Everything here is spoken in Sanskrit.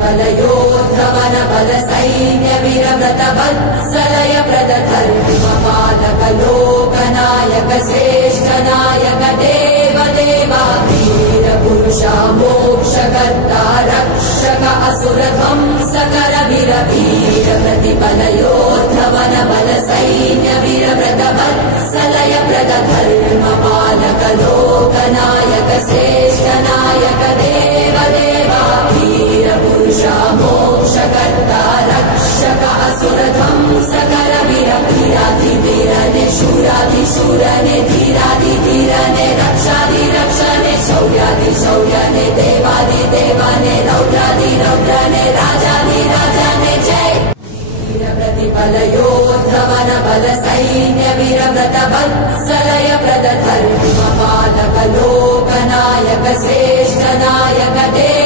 प्रतिफलयोद्धवन बल सैन्य वीरव्रत वत्सलय प्रदधर्मपालक लोकनायक श्रेष्ठ नायक देव देवा वीर पुरुषा मोक्षकर्ता रक्षक असुर ध्वंसकर वीर वीर प्रतिफलयोद्धवन बल सैन्य वीरव्रत वत्सलय प्रदधर्मपालक लोकनायक श्रेष्ठ नायक देव देवा वीर पुरुषा मोक्षकर्ता रक्षक असुर ध्वंसकर वीर वीराधिवीरने शूराधिशूरने धीराधिधीरने रक्षाधिरक्षणे शौर्याधिशौर्यने देवाधिदेवने रौद्राधिरौद्रने राजाधिराजने जय वीर प्रतिफलयोद्धवन बल सैन्य वीरव्रत वत्सलय प्रदधर्मपालक लोकनायक श्रेष्ठ नायक देव